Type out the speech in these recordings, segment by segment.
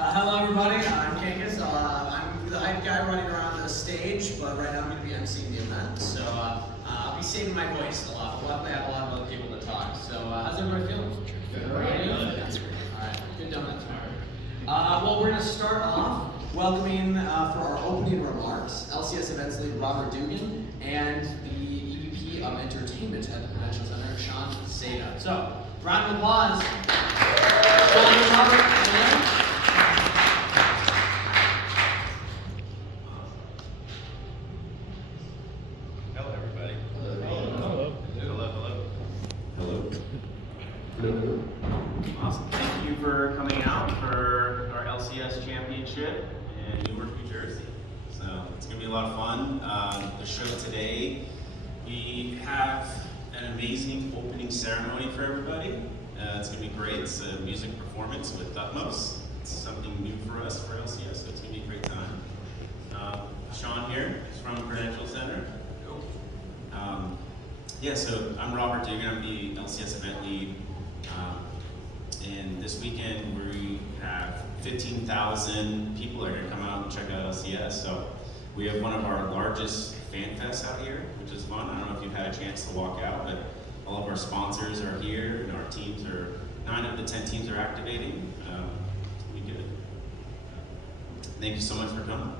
Hello everybody, I'm Kangas. I'm the hype guy running around the stage, but right now I'm going to be emceeing the event. So I'll be saving my voice a lot, but luckily I have a lot of other people to talk. So how's everybody feeling? Good. Alright, good donuts. Well, we're going to start off welcoming for our opening remarks, LCS Events Lead Robert Dugan and the EVP of Entertainment at the Prudential Center, Sean Seda. So, round of applause. Sean and Robert, Hello, everybody. Hello. Awesome. Thank you for coming out for our LCS championship in Newark, New Jersey. So it's going to be a lot of fun. The show today, we have an amazing opening ceremony for everybody. It's going to be great. It's a music performance with Thutmose. It's something new for us for LCS, so it's going to be a great time. Sean here is from Prudential Center. So I'm Robert Dugan. I'm the LCS event lead. And this weekend we have 15,000 people that are going to come out and check out LCS. So we have one of our largest fan fests out here, which is fun. I don't know if you've had a chance to walk out, but all of our sponsors are here, and our teams are, 9 of the 10 teams are activating. It'll be good. Thank you so much for coming.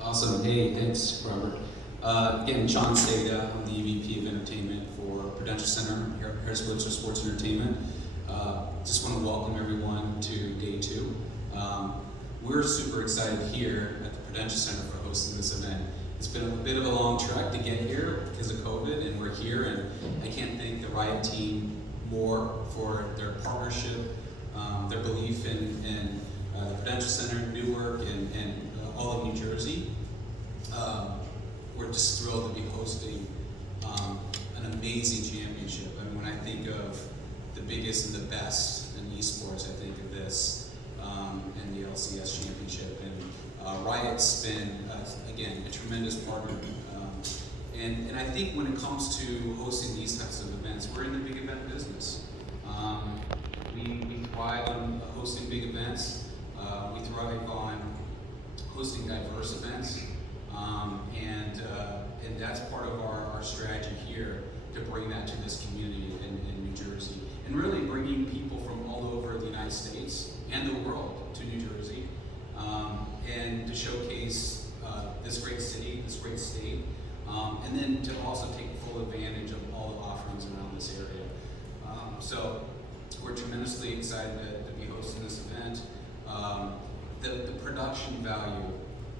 Awesome. Hey, thanks, Robert. Again, Sean Seda. I'm the EVP of Entertainment for Prudential Center here at Harris Wiltshire Sports Entertainment. Just want to welcome everyone to day 2. We're super excited here at the Prudential Center for hosting this event. It's been a bit of a long trek to get here because of COVID, and we're here, and I can't thank the Riot team more for their partnership, their belief in the Prudential Center, Newark, and all of New Jersey. We're just thrilled to be hosting an amazing championship. I mean, when I think of the biggest and the best in esports, I think of this and the LCS championship. And Riot's been, again, a tremendous partner. And I think when it comes to hosting these types of events, we're in the big event business. We thrive on hosting big events. We thrive on hosting diverse events. And that's part of our strategy here to bring that to this community in New Jersey. And really bringing people from all over the United States and the world to New Jersey, and to showcase this great city, this great state, and then to also take full advantage of all the offerings around this area. So we're tremendously excited to be hosting this event. The production value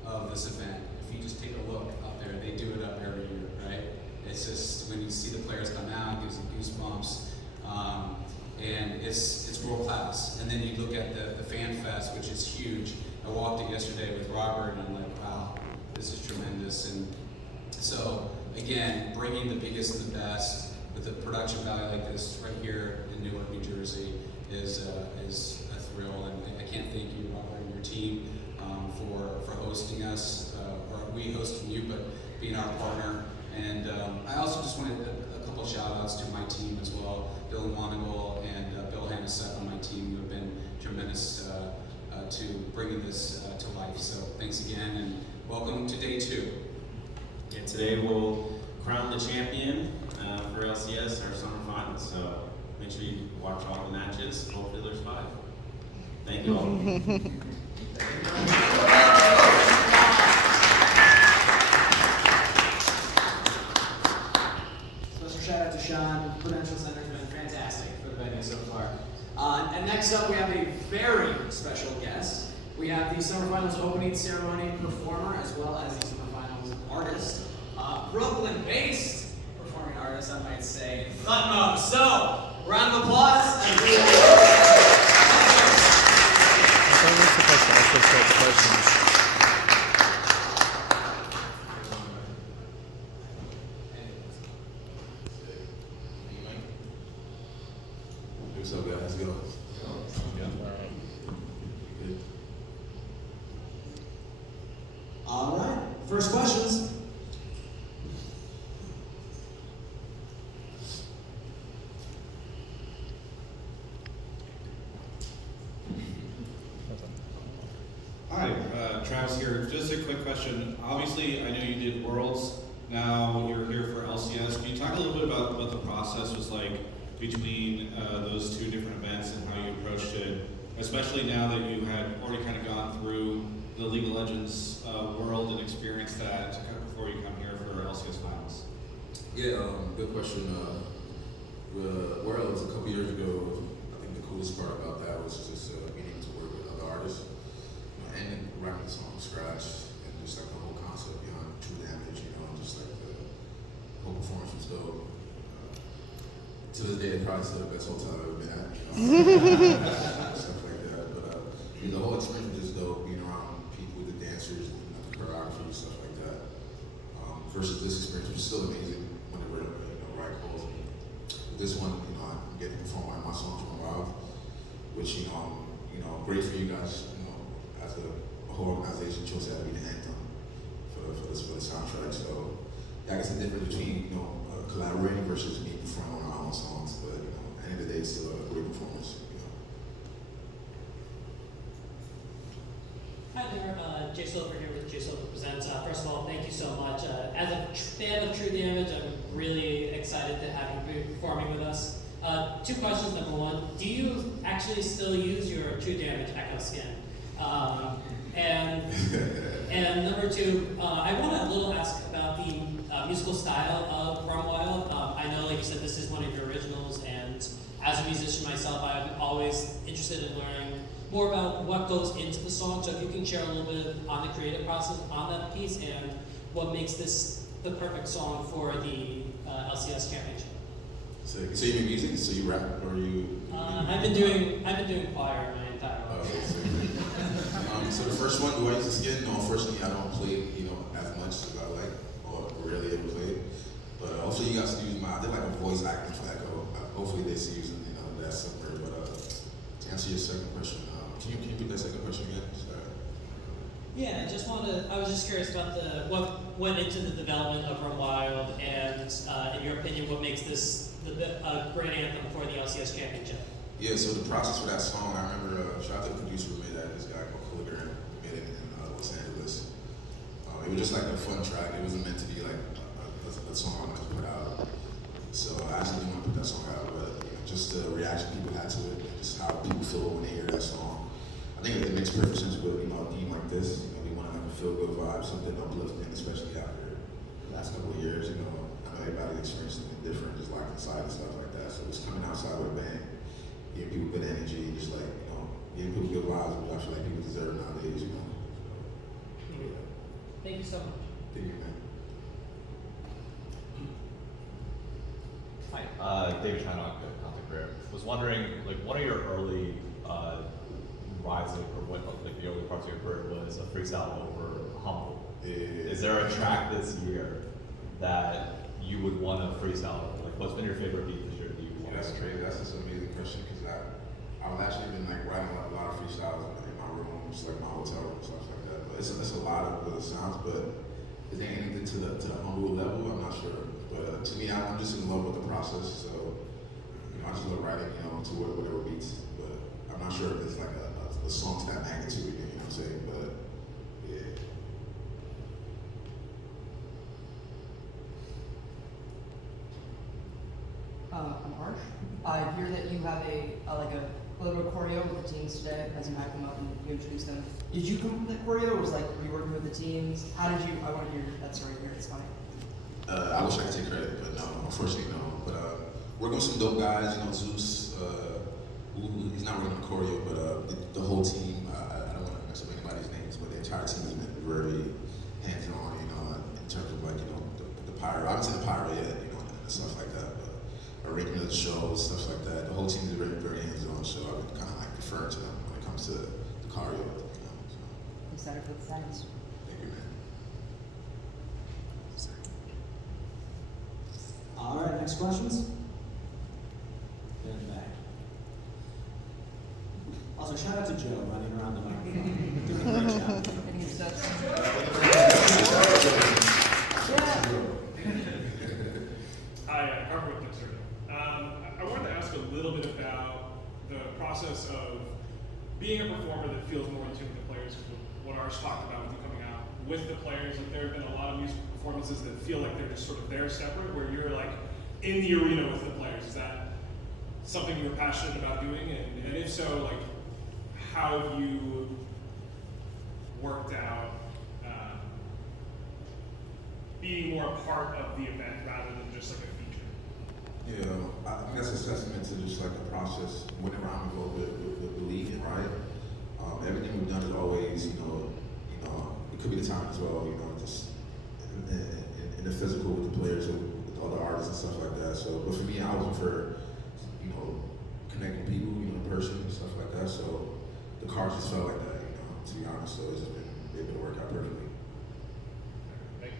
of this event, if you just take a look up there, they do it up every year, right? It's just, when you see the players come out, it gives you goosebumps. And it's world class. And then you look at the Fan Fest, which is huge. I walked it yesterday with Robert, and I'm like, wow, this is tremendous. And so, again, bringing the biggest and the best with a production value like this right here in Newark, New Jersey is a thrill. And I can't thank you, Robert, and your team for hosting us, or we hosting you, but being our partner. And I also just wanted a couple shout outs to my team as well, Bill Wanigal and Bill Hamasek on my team, who have been tremendous to bringing this to life. So thanks again, and welcome to day 2. Yeah, today we'll crown the champion for LCS, our summer finals. So make sure you watch all the matches. Hopefully there's 5. Thank you all. shout out to Sean. Prudential Center has been fantastic for the venue so far. And next up, we have a very special guest. We have the Summer Finals opening ceremony performer, as well as the Summer Finals artist. Brooklyn-based performing artist, I might say, Thutmose. So, round of applause. What's up, guys? Go. All right, first questions. Hi, Travis here. Just a quick question. Obviously, I know you did Worlds. Now you're here for LCS. Can you talk a little bit about what the process was like between those two different events and how you approached it, especially now that you had already kind of gone through the League of Legends world and experienced that before you come here for LCS finals? Yeah, good question. The Worlds a couple years ago, I think the coolest part about that was just getting to work with other artists, and writing the song from scratch, and just like the whole concept behind True Damage, and just like the whole performance was dope. To this day, it's probably still the best hotel I've ever been at, stuff like that. But the whole experience was just dope, being around people, the dancers, the choreography, stuff like that. Versus this experience, which is still amazing whenever Riot calls me. But this one, I'm getting to perform one of my songs from Wild, which great for you guys. As a whole organization chose that to be the anthem for the soundtrack. So I guess the difference between collaborating versus me performing on our own songs, but at the end of the day, it's still a great performance. Hi there, Jay Silver here with Jay Silver Presents. First of all, thank you so much. As a fan of True Damage, I'm really excited to have you be performing with us. Two questions. Number one, do you actually still use your True Damage Echo skin? And number two, I want to ask about the musical style of Run Wild. I know, like you said, this is one of your originals, and as a musician myself, I'm always interested in learning more about what goes into the song. So if you can share a little bit on the creative process on that piece and what makes this the perfect song for the LCS championship. So you make music? So you rap or you? I've been doing choir my entire life. So the first one, do I use the skin? No, unfortunately, I don't play as much as I like, or rarely ever play. But hopefully you guys can use I did like a voice acting for Echo. Hopefully they see using that somewhere. But to answer your second question, can you repeat that second question again? Yeah, I was just curious about what went into the development of Run Wild, and in your opinion, what makes this a great anthem for the LCS championship? Yeah, so the process for that song, I remember shout out to the producer who made that, this guy called Colliger, made it in Los Angeles. It was just like a fun track. It wasn't meant to be like a song I wanted to put out. So I actually didn't want to put that song out, but just the reaction people had to it, and just how people feel when they hear that song. I think it makes perfect sense with a theme like this. We want like a feel-good vibe, something uplifting, especially after the last couple of years. I know everybody experienced something different, just locked inside and stuff like that. So just coming outside with a bang, giving people good energy, just like giving people good vibes, which I feel like people deserve nowadays. Thank you so much. Thank you, man. Hi, David Shynock at Content Career. Was wondering, one of your early rising, or what the early parts of your career was a freestyle over Humble. Yeah. Is there a track this year that you would want to freestyle over? What's been your favorite beat this year that you want? That's crazy. That's just an amazing question because I've actually been writing a lot of freestyles in my room, just like my hotel room, stuff like that. But it's a lot of good sounds, but is there anything to the Humble level? I'm not sure. But to me, I'm just in love with the process. So I just love writing, to whatever beats. But I'm not sure if it's like a song to that magnitude, you know what I'm saying? But yeah. I'm Harsh. I hear that you have a little choreo with the teams today as you hype them up and you introduce them. Did you come up with that choreo, or were you working with the teams? How did you? I want to hear that story here. It's funny. I wish I could take credit, but no, unfortunately no. But working with some dope guys, Zeus, he's not working on choreo, but the whole team, I don't want to mess up anybody's names, but the entire team has been very hands-on, in terms of the pyro. I haven't seen the pyro yet, and stuff like that, but arranging the shows, stuff like that. The whole team is very, very hands-on, so I would kind of prefer to them when it comes to the choreo. So. I'm excited for the science. Thank you, man. All right, next questions? There in the back. Also, shout out to Joe running around the microphone. Doing a great job. Getting his steps. Hi, Harper with Mixer. I wanted to ask a little bit about the process of being a performer that feels more in tune with the players, what Arsh talked about with you coming out with the players, like there have been a lot of musical performances that feel like they're just sort of there separate, where you're like in the arena with the players. Is that something you're passionate about doing? And if so, like how have you worked out being more a part of the event rather than just like a feature? Yeah, I think that's a testament to just like the process. Whenever I'm involved with the league, right? Everything we've done is always, you know, it could be the time as well, you know, just in the physical with the players and with all the artists and stuff like that. So, but for me, I was for, you know, connecting people, you know, in person and stuff like that. So the cards just felt like that, you know, to be honest. So it's just been able to work out perfectly. Thank you.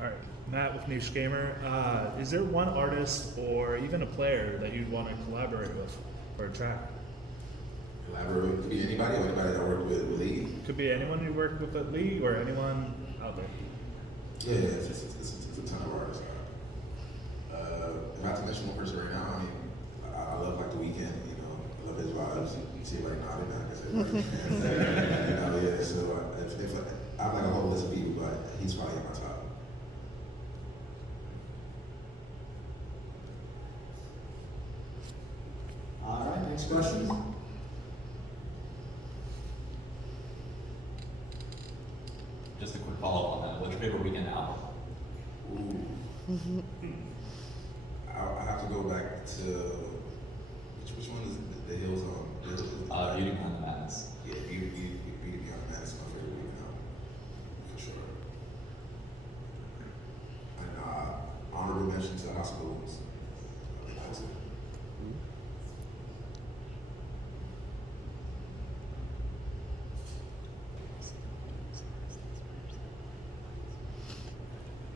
All right, Matt with Niche Gamer. Is there one artist or even a player that you'd want to collaborate with for a track? Collaborate with, could be anybody or anybody that worked with League. Could be anyone you work with at League or anyone out there. Yeah, it's a ton of artists. If I have to mention one person right now, I mean, I love like The Weeknd, you know, I love his vibes. You can see like nodding, like I said, right? You know, yeah, so if I have like a whole list of people, but he's probably at my top. All right, next question. Just a quick follow-up on that. What's your favorite Weekend album? Ooh. I have to go back to which one is the Hills on? Beauty Behind the Madness. Yeah, Beauty Behind the Madness is my favorite Weekend album, for sure. And honorable mention to House of Balloons. That's it.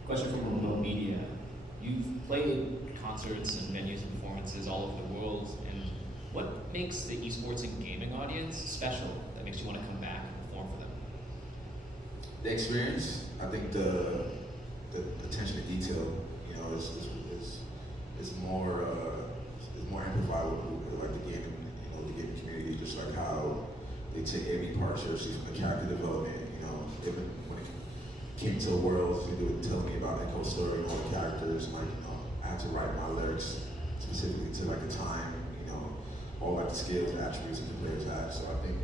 Question from remote media. You've played concerts and venues and performances all over the world, and what makes the esports and gaming audience special that makes you want to come back and perform for them? The experience, I think the attention to detail, you know, is more amplified with like the gaming, you know, the gaming community, just like how they take every part seriously from the character development, you know, even when it came to the world, they were telling me about that whole story and all the characters, and like, you know, I had to write my lyrics specifically to like the time, you know, all like the skills, attributes that the players have. So I think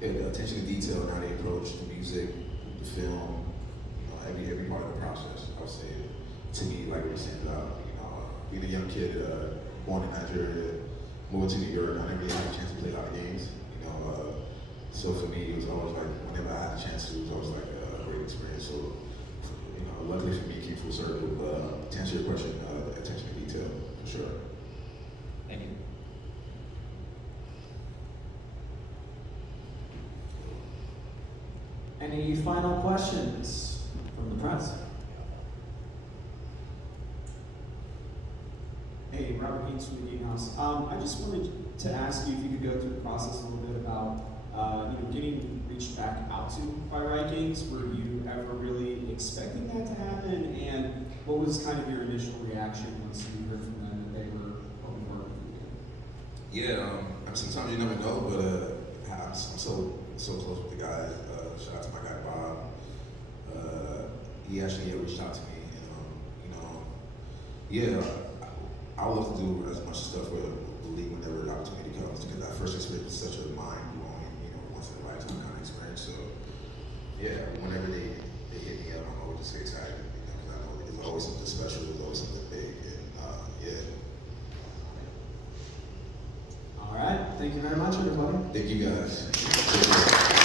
the attention to detail and how they approach the music, the film, you know, every part of the process, I would say, to me, like it stands out. You know, being a young kid, born in Nigeria, moving to New York, I never really had a chance to play a lot of games. You know, so for me, it was always like whenever I had a chance to, it was always like a great experience. So, you know, luckily for me, it came full circle. To answer your question, attention to detail, for sure. Thank you. Any final questions from the press? Hey, Robert Haynes from the Game House. I just wanted to ask you if you could go through the process a little bit about getting reached back out to by Riot Games. Were you ever really expecting that to happen? And what was kind of your initial reaction once you heard from them that they were hoping to work with you? Yeah, I mean, sometimes you never know, but I'm so close with the guys. Shout out to my guy Bob. He actually reached out to me, and you know, I would love to do as much stuff with the league whenever the opportunity comes, because that first experience was such a mind-blowing, you know, once in a lifetime kind of experience. So yeah, whenever they hit me up, I'm always just excited, you know, because I know there's always something special, there's always something big, and yeah. All right, thank you very much, everybody. Thank you guys.